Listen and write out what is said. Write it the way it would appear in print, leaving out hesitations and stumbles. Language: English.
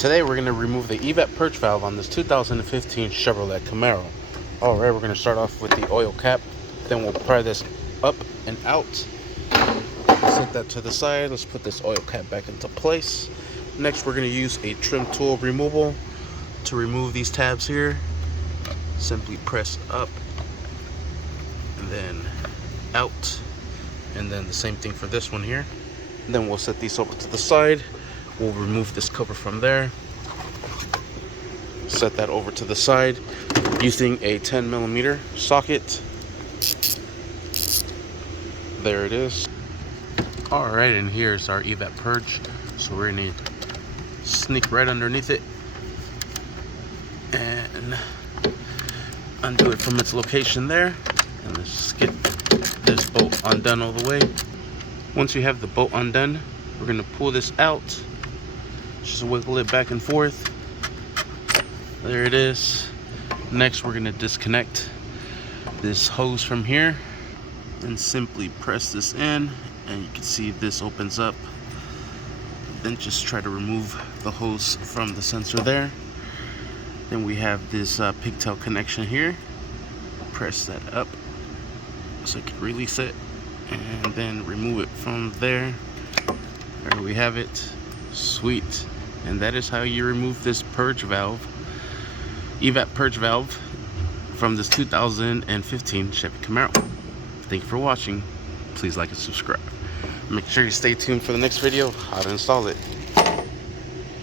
Today we're going to remove the Evap purge valve on this 2015 Chevrolet Camaro. Alright, we're going to start off with the oil cap, then we'll pry this up and out. Set that to the side. Let's put this oil cap back into place. Next we're going to use a trim tool removal to remove these tabs here. Simply press up and then out, and then the same thing for this one here. And then we'll set these over to the side. We'll remove this cover from there, set that over to the side using a 10mm socket. There it is. Alright, and here's our Evap purge. So we're going to sneak right underneath it and undo it from its location there. And let's just get this bolt undone all the way. Once you have the bolt undone, we're going to pull this out. Just wiggle it back and forth. There it is. Next we're going to disconnect this hose from here and simply press this in, and you can see this opens up. Then just try to remove the hose from the sensor there. Then we have this pigtail connection here. Press that up so you can release it, and then remove it from there. There we have it. Sweet. And that is how you remove this purge valve, Evap purge valve, from this 2015 Chevy Camaro. Thank you for watching. Please like and subscribe. Make sure you stay tuned for the next video, how to install it.